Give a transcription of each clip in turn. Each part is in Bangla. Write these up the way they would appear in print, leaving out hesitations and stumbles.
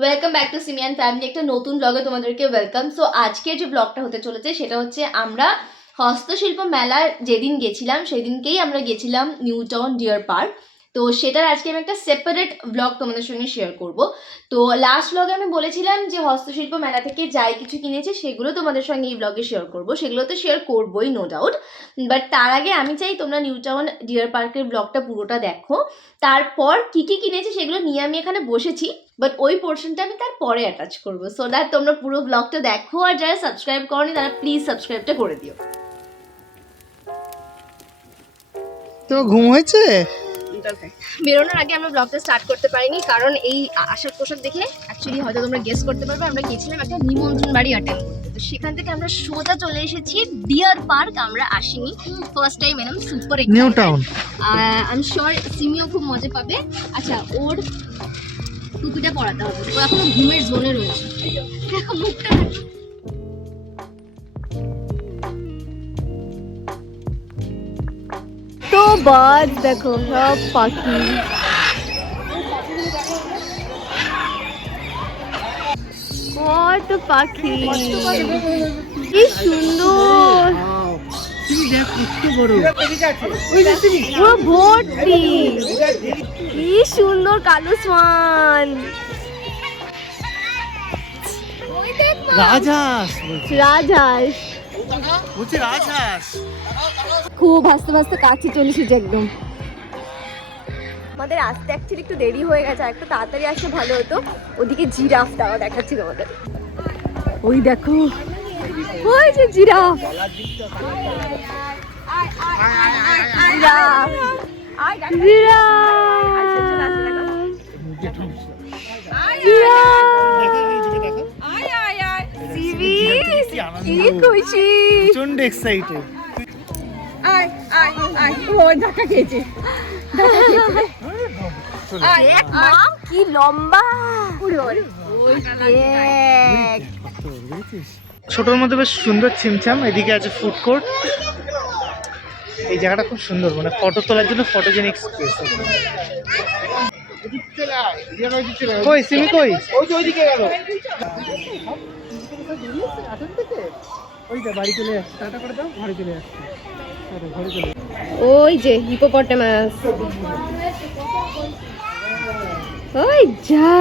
Welcome back to simian family, একটা নতুন ব্লগে তোমাদেরকে ওয়েলকাম। সো আজকে যে ব্লগটা হতে চলেছে সেটা হচ্ছে আমরা হস্তশিল্প মেলার যেদিন গেছিলাম সেদিনকেই আমরা গেছিলাম নিউ টাউন ডিয়ার পার্ক। তো সেটার আজকে আমি একটা সেপারেট ব্লগ তোমাদের সঙ্গে শেয়ার করব। তো লাস্ট ব্লগে আমি বলেছিলাম যে হস্তশিল্প মেলা থেকে যাই কিছু কিনেছি সেগুলো তোমাদের সঙ্গে এই ব্লগে শেয়ার করব, সেগুলো তো শেয়ার করবোই নো ডাউট। বাট তার আগে আমি চাই তোমরা নিউ টাউন ডিয়ার পার্কের ব্লগটা পুরোটা দেখো। তারপর কী কী কিনেছি সেগুলো নিয়ে আমি এখানে বসেছি, বাট ওই পোর্শনটা আমি তারপরে অ্যাটাচ করবো, সো দ্যাট তোমরা পুরো ব্লগটা দেখো। আর যারা সাবস্ক্রাইব করনি তারা প্লিজ সাবস্ক্রাইবটা করে দিও। তো ঘুম হয়েছে? বেরোনোর আগে আমরা ব্লগটা স্টার্ট করতে পারিনি, কারণ এই আশাক পোশাক দেখে অ্যাকচুয়ালি হয়তো তোমরা গেস করতে পারবে আমরা গেছিলাম একটা নিমন্ত্রণ বাড়ি অ্যাটেন্ড করতে। তো সেখান থেকে আমরা সোজা চলে এসেছি ডিয়ার পার্ক। আমরা আসিনি, ফার্স্ট টাইম এলাম, super new town. I am sure সিমিও খুব মজা পাবে। আচ্ছা, ওর টুপিটা পরাতে হবে, ও এখনো ঘুমের জোনে রয়েছে। দেখো মুখটা, তো বাজ দেখো সব পাখি। কত পাখি, কি সুন্দর, পুরো ভর্তি, কি সুন্দর কালো স্বান। রাজহাঁস রাজহাঁস, বলছি, রাজহাঁস খুব হাসতে হাসতে কাছে চলে এসেছে একদম। আমাদের আসতে অ্যাকচুয়ালি একটু দেরি হয়ে গেছে, আর একটু তাড়াতাড়ি আসলে ভালো হতো। ওদিকে জিরাফ দাও দেখাচ্ছি তোমাদের, ওই দেখো ওই যে জিরাফ, জিরাফ, কি খুশি, প্রচন্ড এক্সাইটেড। কি লম্বা, ছোটোর মধ্যে বেশ সুন্দর ছিমছাম। এদিকে আছে ফুড কোর্ট। এই জায়গাটা খুব সুন্দর, মানে ফটো তোলার জন্য ফটোজেনিক স্পেস। কই সিমি কই? ওইদিকে গেল। ওইটা বাড়ি চলে আসছে, টাটা করে দাও, ঘরে চলে আসছে। ঘরে চলে ওই যে হিপোপটেমাস, ওই যা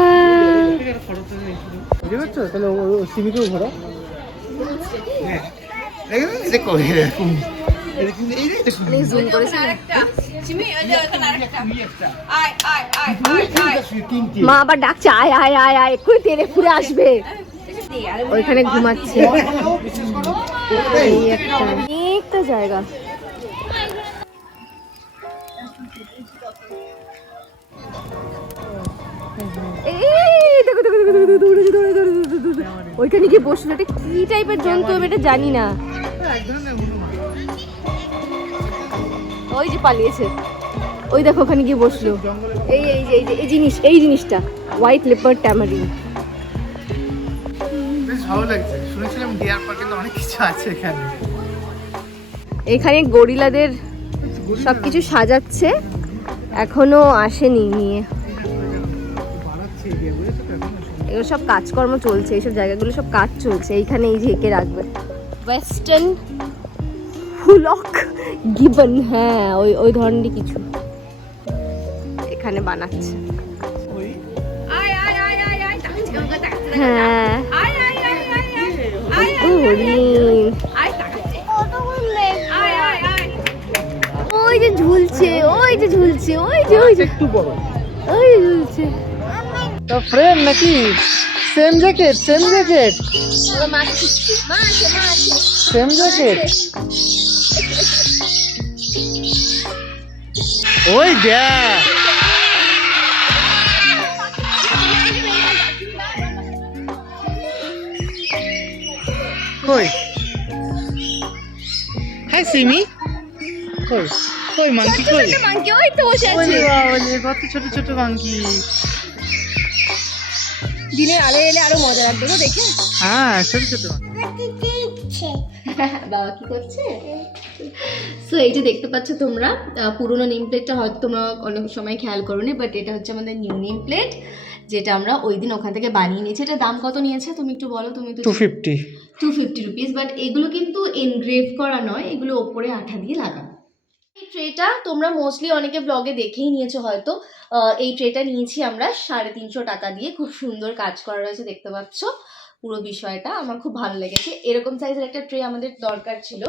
বুঝতে পারছো? তাহলে সিমিকেও ঘোরা। মা আবার ডাকছে আয় আয় আয় আয়, এক্ষুনি তেলে ফুরে আসবে। ওইখানে ঘুমাচ্ছে। এই একটা জায়গা, ওইখানে গিয়ে বসলো। এটা কি টাইপের জন্তু আমি এটা জানি না। ওই যে পালিয়েছে, ওই দেখো ওখানে গিয়ে বসলো। এই এই যে এই যে এই জিনিসটা হোয়াইট লেপার্ড ট্যামারিন। বেশ ভালো লাগছে। শুনেছিলাম ডিয়ার পার্কে অনেক কিছু আছে এখানে। এখানে গরিলাদের সবকিছু সাজাচ্ছে, এখনো আসেনি নিয়ে। এগুলো সব কাজকর্ম চলছে, এইসব জায়গাগুলো সব কাজ চলছে। এইখানে এই যে এঁকে রাখবে ওয়েস্টার্ন হুলক গিবন, হ্যাঁ ওই ওই ধরনেরই কিছু এখানে বানাচ্ছে। হ্যাঁ ওই যে ঝুলছে, ওই যে ঝুলছে, ওই যে ওই যে একটু বড়, ওই যে ঝুলছে। তো ফ্রেন্ড নাকি? Same jacket, same jacket, same jacket. ওই দেখ, কই? হাই সিমি, কই কই মাঙ্কি, কই মাঙ্কি? ওই তো বসে আছে। কত ছোট ছোট মাঙ্কি। দিনের আলো এলে আরো মজা লাগবে গো দেখে। হ্যাঁ ছোট ছোট। বাবা কি করছে? সো এই যে দেখতে পাচ্ছ তোমরা, পুরোনো নেম প্লেটটা হয়তো তোমরা অনেক সময় খেয়াল করোনি, বাট এটা হচ্ছে আমাদের নিউ নেম প্লেট, যেটা আমরা ওই দিন ওখান থেকে বানিয়ে নিয়েছি। এটা দাম কত নিয়েছে তুমি একটু বলো? তুমি তো 250 250 রুপিস, বাট এগুলো কিন্তু এনগ্রেভ করা নয়, এগুলো ওপরে আঠা দিয়ে লাগানো। এই ট্রেটা তোমরা মোস্টলি অনেকে ব্লগে দেখেই নিয়েছো হয়তো। এই ট্রেটা নিয়েছি আমরা 350 টাকা দিয়ে, খুব সুন্দর কাজ করা রয়েছে দেখতে পাচ্ছ। পুরো বিষয়টা আমার খুব ভালো লেগেছে। এরকম সাইজের একটা ট্রে আমাদের দরকার ছিল।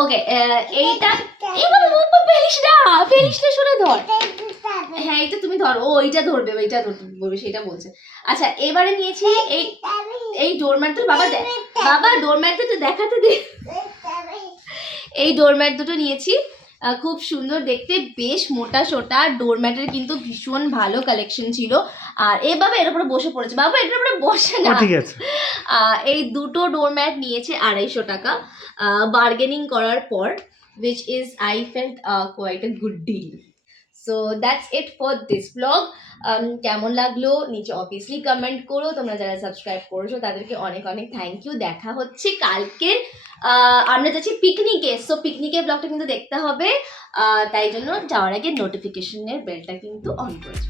ওকে, এইটা ফেলিস না, শুনে ধর। হ্যাঁ এটা তুমি ধরো, ও এইটা ধরবে, ওইটা ধরতে বলবে, সেটা বলছে। আচ্ছা এবারে নিয়েছি এই ডোরম্যাট দুটো, বাবা ডোরম্যাট দুটো দেখাতে দে। এই ডোরম্যাট দুটো নিয়েছি, খুব সুন্দর দেখতে, বেশ মোটা সোটা। ডোরম্যাটের কিন্তু ভীষণ ভালো কালেকশন ছিল। আর এ বাবা এর উপরে বসে পড়েছে, বাবা এটার উপরে বসে না। ঠিক আছে। এই দুটো ডোরম্যাট নিয়েছে 250 টাকা বার্গেনিং করার পর, which is I felt quite a good deal. So that's it for this vlog. কেমন লাগলো নিচে অবভিয়াসলি কমেন্ট করো। তোমরা যারা সাবস্ক্রাইব করেছো তাদেরকে অনেক অনেক থ্যাংক ইউ। দেখা হচ্ছে কালকে, আমরা যাচ্ছি পিকনিকে। সো পিকনিকের ব্লগটা কিন্তু দেখতে হবে, তাই জন্য যাওয়ার আগে নোটিফিকেশনের বেলটা কিন্তু অন করেছো।